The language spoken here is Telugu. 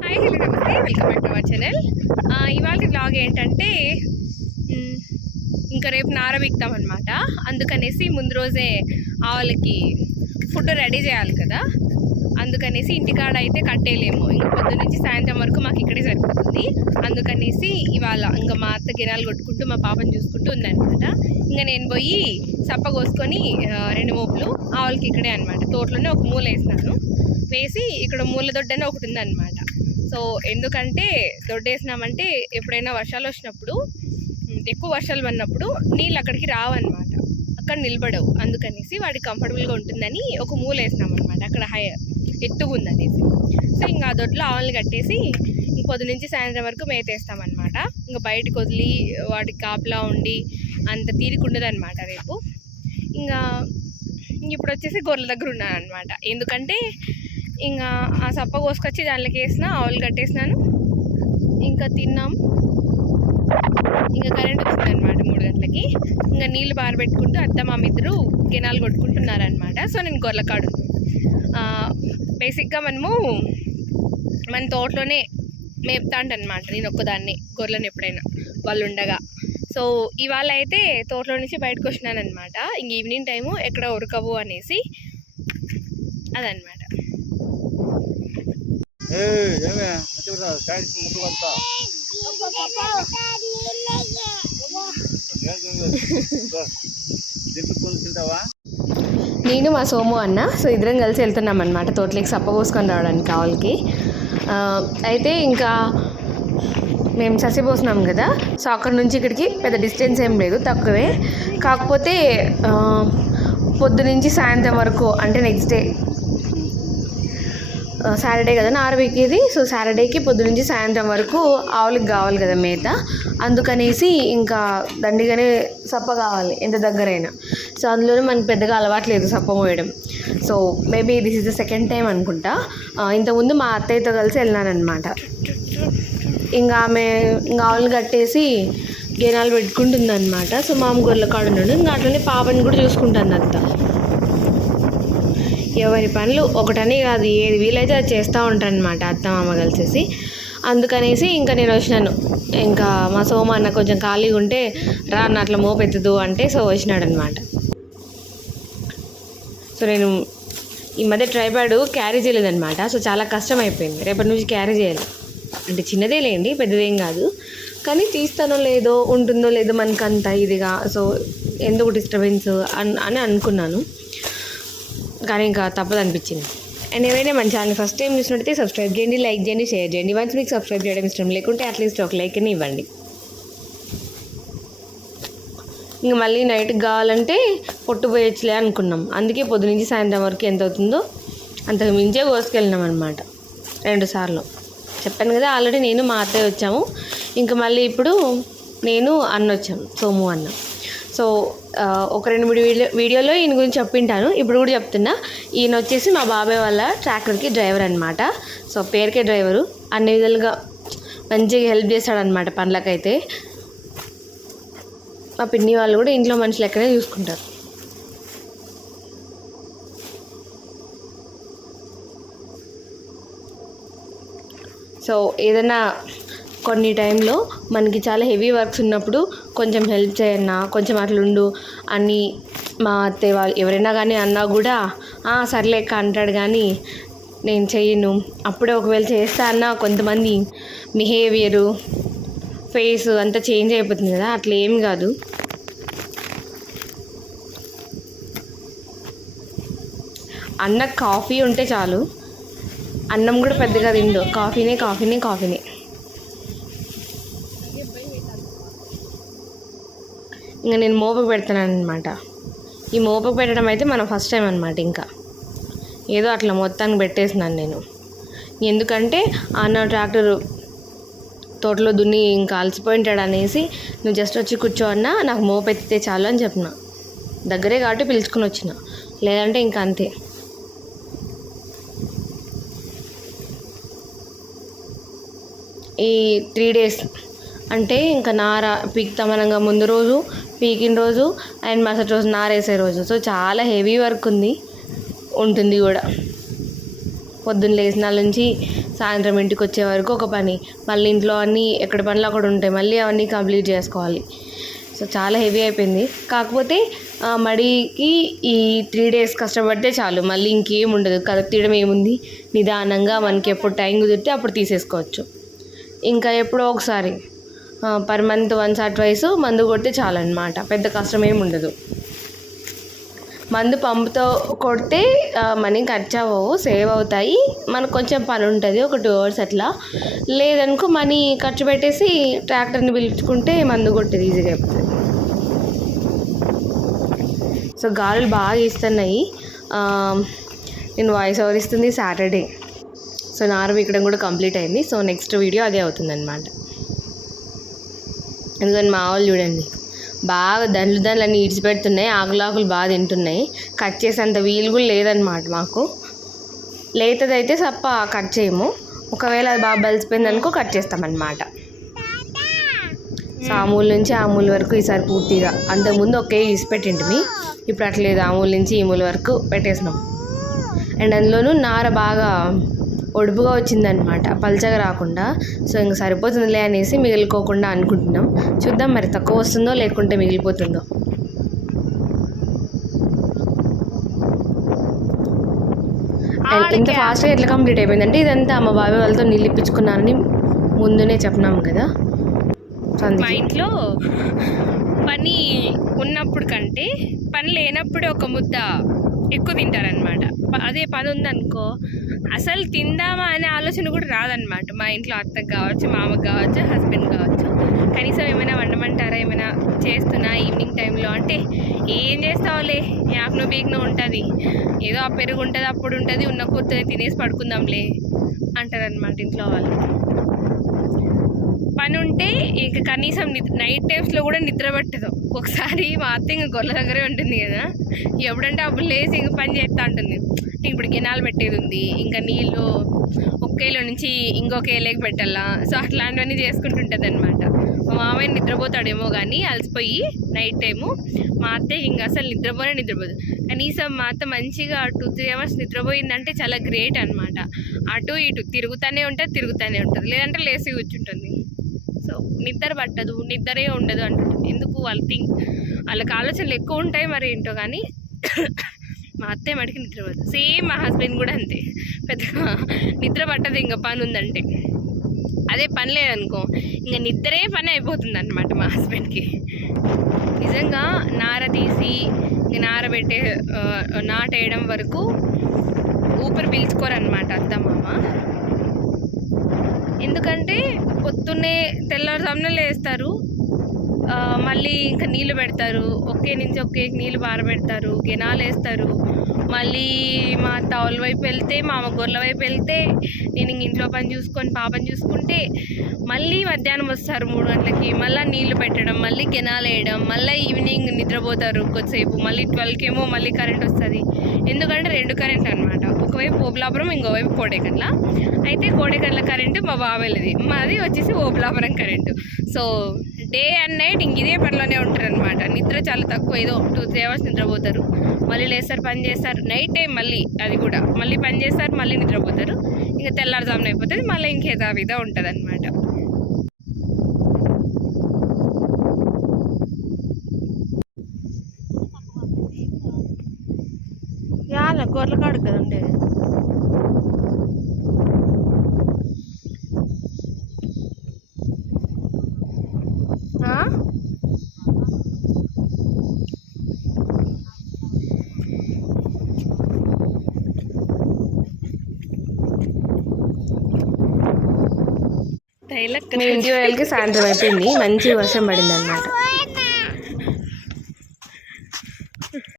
హాయ్ హలో నమస్తే welcome back to our channel ఇవాళ బ్లాగ్ ఏంటంటే ఇంకా రేపు నారబిక్తాం అనమాట అందుకనేసి ముందు రోజే ఆవులకి ఫుడ్ రెడీ చేయాలి కదా. అందుకనేసి ఇంటికాడ అయితే కట్టేయలేము ఇంకా పొద్దు నుంచి సాయంత్రం వరకు మాకు ఇక్కడే సరిపోతుంది. అందుకనేసి ఇవాళ ఇంకా మా అత్త గిరాలు కొట్టుకుంటూ మా పాపని చూసుకుంటూ ఉందన్నమాట. ఇంకా నేను పోయి చప్ప కోసుకొని రెండు మోపులు ఆవులకి ఇక్కడే అనమాట తోటలోనే ఒక మూల వేసినాను. వేసి ఇక్కడ మూల దొడ్డనే ఒకటి ఉందన్నమాట. సో ఎందుకంటే దొడ్డేసినామంటే ఎప్పుడైనా వర్షాలు వచ్చినప్పుడు ఎక్కువ వర్షాలు పడినప్పుడు నీళ్ళు అక్కడికి రావన్నమాట. అక్కడ నిలబడవు. అందుకనేసి వాడికి కంఫర్టబుల్గా ఉంటుందని ఒక మూల వేసినామన్నమాట. అనమాట అక్కడ హై ఎత్తుగా ఉందనేసి సో ఇంకా ఆ దొడ్లో ఆవులు కట్టేసి ఇంక పొద్దు నుంచి సాయంత్రం వరకు మేతేస్తామన్నమాట. ఇంకా బయటకు వదిలి వాటికి కాపలా ఉండి అంత తీరికుండదనమాట రేపు. ఇంకా ఇప్పుడు వచ్చేసి గొర్రెల దగ్గర ఉన్నాను అనమాట ఎందుకంటే ఇంకా ఆ సప్ప కోసుకొచ్చి దాంట్లోకి వేసిన ఆవులు కట్టేసినాను. ఇంకా తిన్నాం. ఇంకా కరెంట్ వచ్చింది అనమాట మూడు గంటలకి. ఇంకా నీళ్ళు పారబెట్టుకుంటూ అత్త మామ ఇద్దరు గినాలు కొట్టుకుంటున్నారనమాట సో నేను గొర్రెకాడు. బేసిక్గా మనము మన తోటలోనే మేపుతాంటనమాట నేను ఒక్కదాన్ని గొర్రెలను ఎప్పుడైనా వాళ్ళు ఉండగా సో ఇవాళ అయితే తోటలో నుంచి బయటకు వచ్చినాను అనమాట ఇంక ఈవినింగ్ టైము ఎక్కడ ఉరకవు అనేసి అదనమాట ఏమే? మంచిగా దింపుకొని తింటావా? నేను మా సోము అన్న సో ఇద్దరం కలిసి వెళ్తున్నాం అనమాట తోటలోకి సప్ప పోసుకొని రావడానికి కావాలకి. అయితే ఇంకా మేము ససిపోసినాం కదా సో అక్కడ నుంచి ఇక్కడికి పెద్ద డిస్టెన్స్ ఏం లేదు తక్కువే. కాకపోతే పొద్దు నుంచి సాయంత్రం వరకు అంటే నెక్స్ట్ డే సాటర్డే కదా నారబెక్కేది సో సాటర్డేకి పొద్దు నుంచి సాయంత్రం వరకు ఆవులకి కావాలి కదా మేత. అందుకనేసి ఇంకా దండిగానే సప్ప కావాలి ఎంత దగ్గరైనా. సో అందులోనే మనకి పెద్దగా అలవాట్లేదు సప్ప మోయడం. So maybe this is the second time అనుకుంటా. ఇంతకుముందు మా అత్తయ్యతో కలిసి వెళ్ళానమాట ఇంకా ఆమె ఇంకా ఆవులు కట్టేసి గేనాలు పెట్టుకుంటుంది అనమాట సో మామ గొర్రెల కాడ ఉన్నాడు. ఇంకా అట్లనే పాపని కూడా చూసుకుంటాను అత్త. ఎవరి పనులు ఒకటని కాదు ఏది వీలైతే అది చేస్తూ ఉంటాను అత్త మామ కలిసేసి. అందుకనేసి ఇంకా నేను వచ్చినాను. ఇంకా మా సోమ అన్న కొంచెం ఖాళీగా ఉంటే రా అన్న అట్లా మోపెత్తదు అంటే సో వచ్చినాడు అనమాట సో నేను ఈ మధ్య ట్రైపాడ్ క్యారీ చేయలేదన్నమాట. సో చాలా కష్టం అయిపోయింది రేపటి నుంచి క్యారీ చేయాలి. అంటే చిన్నదే లేండి పెద్దదేం కాదు. కానీ తీస్తానో లేదో ఉంటుందో లేదో మనకంత ఇదిగా సో ఎందుకు డిస్టర్బెన్స్ అని అని అనుకున్నాను. కానీ ఇంకా తప్పదు అనిపించింది. అండ్ ఏవైనా మన ఛానల్ ఫస్ట్ టైం చూసినట్టయితే సబ్స్క్రైబ్ చేయండి లైక్ చేయండి షేర్ చేయండి. వన్స్ మీకు సబ్స్క్రైబ్ చేయడం ఇష్టం లేకుంటే అట్లీస్ట్ ఒక లైక్ అని ఇవ్వండి. ఇంకా మళ్ళీ నైట్కి కావాలంటే పొట్టు పోయొచ్చులే అనుకున్నాం. అందుకే పొద్దు నుంచి సాయంత్రం వరకు ఎంత అవుతుందో అంతకు మించే కోసుకెళ్ళినాం అనమాట రెండు సార్లు. చెప్పాను కదా ఆల్రెడీ నేను మా అత్తయ్య వచ్చాము. ఇంకా మళ్ళీ ఇప్పుడు నేను అన్న వచ్చాము సోము అన్న. సో ఒక రెండు మూడు వీడియో వీడియోలో ఈయన గురించి చెప్పింటాను. ఇప్పుడు కూడా చెప్తున్నా. ఈయన వచ్చేసి మా బాబాయ్ వాళ్ళ ట్రాక్టర్కి డ్రైవర్ అనమాట సో పేరుకే డ్రైవరు. అన్ని విధాలుగా మంచిగా హెల్ప్ చేస్తాడనమాట పనులకైతే. మా పిన్ని వాళ్ళు కూడా ఇంట్లో మనుషులు ఎక్కడే చూసుకుంటారు. సో ఏదైనా కొన్ని టైంలో మనకి చాలా హెవీ వర్క్స్ ఉన్నప్పుడు కొంచెం హెల్ప్ చేయన్నా కొంచెం అట్లుండు అని మా అత్తయ్య వాళ్ళు ఎవరైనా కానీ అన్నా కూడా సర్లే అంటాడు. కానీ నేను చెయ్యను. అప్పుడే ఒకవేళ చేస్తా అన్నా కొంతమంది బిహేవియరు ఫేస్ అంతా చేంజ్ అయిపోతుంది కదా అట్లా ఏం కాదు. అన్న కాఫీ ఉంటే చాలు. అన్నం కూడా పెద్దగా తిండు. కాఫీనే కాఫీనే కాఫీనే. ఇంకా నేను మోపకు పెడతాను అనమాట ఈ మోపకు పెట్టడం అయితే మనం ఫస్ట్ టైం అనమాట ఇంకా. ఏదో అట్లా మొత్తానికి పెట్టేసినాను నేను. ఎందుకంటే అన్న ట్రాక్టర్ తోటలో దున్ని ఇంకా అలసిపోయింటాడు అనేసి నువ్వు జస్ట్ వచ్చి కూర్చో అన్నా నాకు మోపెత్తితే చాలు అని చెప్పిన. దగ్గరే కాబట్టి పిలుచుకుని వచ్చిన. లేదంటే ఇంకా అంతే. ఈ త్రీ డేస్ అంటే ఇంకా నార పీక్తామనంగా ముందు రోజు పీకిన రోజు అండ్ మరుసటి రోజు నారేసే రోజు. సో చాలా హెవీ వర్క్ ఉంది ఉంటుంది కూడా. పొద్దున్న లేచిన నుంచి సాయంత్రం ఇంటికి వచ్చే వరకు ఒక పని. మళ్ళీ ఇంట్లో అన్నీ ఎక్కడ పనులు అక్కడ ఉంటాయి మళ్ళీ అవన్నీ కంప్లీట్ చేసుకోవాలి. సో చాలా హెవీ అయిపోయింది. కాకపోతే మడికి ఈ త్రీ డేస్ కష్టపడితే చాలు. మళ్ళీ ఇంకేం ఉండదు. తీయడం ఏముంది? నిదానంగా మనకి ఎప్పుడు టైం కుదిరితే అప్పుడు తీసేసుకోవచ్చు. ఇంకా ఎప్పుడో ఒకసారి. Per month once or twice మందు కొడితే చాలన్నమాట. పెద్ద కష్టం ఏమి ఉండదు. మందు పంపుతో కొడితే మనీ ఖర్చు అవ్వవు సేవ్ అవుతాయి. మనకు కొంచెం పని ఉంటుంది ఒక టూ అవర్స్ అట్లా. లేదనుకో మనీ ఖర్చు పెట్టేసి ట్రాక్టర్ని పిలుచుకుంటే మందు కొట్టేది ఈజీగా అయిపోతుంది సో గాలులు బాగా ఇస్తున్నాయి నేను వాయిస్ ఓవర్ ఇస్తుంది సాటర్డే సో నారు ఇక్కడ కూడా కంప్లీట్ అయింది. సో నెక్స్ట్ వీడియో అదే అవుతుందన్నమాట. ఎందుకని మా వాళ్ళు చూడండి బాగా దండ్లు దండ్లు అన్నీ ఇడిచిపెడుతున్నాయి ఆకులాకులు బాగా తింటున్నాయి. కట్ చేసేంత వీలు కూడా లేదనమాట మాకు. లేతదైతే తప్ప కట్ చేయము. ఒకవేళ అది బాగా బలిసిపోయింది అనుకో కట్ చేస్తామన్నమాట. సో ఆమూల్ నుంచి ఆమూలు వరకు ఈసారి పూర్తిగా అంతకుముందు ఒకే ఇసి పెట్టింటిమి ఇప్పుడు అట్లేదు. ఆమూలు నుంచి ఈ మూల వరకు పెట్టేసినాం. అండ్ అందులోనూ నార బాగా ఒడుపుగా వచ్చిందనమాట. పల్చగా రాకుండా. సో ఇంక సరిపోతుందిలే అనేసి మిగిలిపోకుండా అనుకుంటున్నాం. చూద్దాం మరి తక్కువ వస్తుందో లేకుంటే మిగిలిపోతుందో. అండ్ ఇంత ఫాస్ట్గా ఎట్లా కంప్లీట్ అయిపోయిందంటే ఇదంతా మా బాబాయ్ వాళ్ళతో నీళ్ళు ఇప్పించుకున్నానని ముందునే చెప్పినాం కదా. మా ఇంట్లో పని ఉన్నప్పుడు కంటే పని లేనప్పుడే ఒక ముద్ద ఎక్కువ తింటారనమాట అదే పని ఉందనుకో అసలు తిందామా అనే ఆలోచన కూడా రాదనమాట మా ఇంట్లో అత్తకు కావచ్చు మామకు కావచ్చు హస్బెండ్ కావచ్చు. కనీసం ఏమైనా వండమంటారా ఏమైనా చేస్తున్నా ఈవినింగ్ టైంలో అంటే ఏం చేస్తావులే యాప్నో బీక్నో ఉంటుంది. ఏదో ఆ పెరుగు ఉంటుంది అప్పుడు ఉంటుంది ఉన్న కూర్చొని తినేసి పడుకుందాంలే అంటారనమాట ఇంట్లో వాళ్ళు. పని ఉంటే ఇంక కనీసం నైట్ టైమ్స్లో కూడా నిద్ర పట్టదు. ఒకసారి మా అత్త ఇంక గొల్ల దగ్గరే ఉంటుంది కదా. ఎప్పుడంటే అప్పుడు లేచి ఇంక పని చేస్తూ ఉంటుంది. ఇప్పుడు గినాలు పెట్టేది ఉంది ఇంకా నీళ్ళు ఒకేలో నుంచి ఇంకొక ఏలేకి పెట్టాలా. సో అట్లాంటివన్నీ చేసుకుంటుంటుంది అనమాట మా మామయ్య నిద్రపోతాడేమో కానీ అలసిపోయి నైట్ టైము మా అత్తయ్య ఇంక అసలు నిద్రపోనే నిద్రపోదు. కనీసం మా అత్త మంచిగా టూ త్రీ అవర్స్ నిద్రపోయిందంటే చాలా గ్రేట్ అనమాట అటు ఇటు తిరుగుతూనే ఉంటుంది తిరుగుతూనే ఉంటుంది. లేదంటే లేసి కూర్చుంటుంది. సో నిద్ర పట్టదు నిద్రే ఉండదు అంటుంది ఎందుకు వాళ్ళ థింక్ వాళ్ళకి ఆలోచనలు ఎక్కువ ఉంటాయి మరి ఏంటో కానీ మా అత్తయ్య మటుకి నిద్ర పడదు సేమ్ మా హస్బెండ్ కూడా అంతే. పెద్దగా నిద్ర పట్టదు ఇంకా పని ఉందంటే. అదే పని లేదనుకో ఇంకా నిద్రే పని అయిపోతుంది అనమాట మా హస్బెండ్కి నిజంగా నార తీసి ఇంక నార పెట్టే నాటేయడం వరకు ఊపిరి పీల్చుకోరనమాట అత్త మామ ఎందుకంటే పొద్దున్నే తెల్లవారుజామున లేస్తారు. వేస్తారు మళ్ళీ ఇంకా నీళ్ళు పెడతారు. ఒకే నుంచి ఒకే నీళ్ళు పారబెడతారు గెనాలు వేస్తారు. మళ్ళీ మా తౌల వైపు వెళ్తే మా అమ్మ గొర్రెల వైపు వెళ్తే నేను ఇంట్లో పని చూసుకొని పాపని చూసుకుంటే మళ్ళీ మధ్యాహ్నం వస్తారు మూడు గంటలకి. మళ్ళీ నీళ్ళు పెట్టడం మళ్ళీ గెనాలు వేయడం మళ్ళీ ఈవినింగ్ నిద్రపోతారు కొద్దిసేపు. మళ్ళీ ట్వెల్వ్కి ఏమో మళ్ళీ కరెంట్ వస్తుంది. ఎందుకంటే రెండు కరెంట్ అనమాట ఒకవైపు ఓబులాపురం ఇంకోవైపు కోడేకల్ల అయితే కోడేకన్ల కరెంటు మా బాబాయ్లది మాది వచ్చేసి Obulapuram current. So day and night ఇంక ఇదే పనిలోనే ఉంటారనమాట నిద్ర చాలా తక్కువ. ఏదో టూ త్రీ అవర్స్ నిద్రపోతారు. మళ్ళీ లేస్తారు పని చేస్తారు. నైట్ టైం మళ్ళీ అది కూడా. మళ్ళీ పని చేస్తారు మళ్ళీ నిద్రపోతారు. ఇంకా తెల్లారుజామున అయిపోతుంది. మళ్ళీ ఇంకేదా విధా ఉంటుంది అనమాట యాల గొర్రెల కాడు కదా ఉండేది ఆ? తైలక్ మీ ఇంటి వాళ్ళకి సాయంత్రం అయిపోయింది. మంచి వర్షం పడింది అనమాట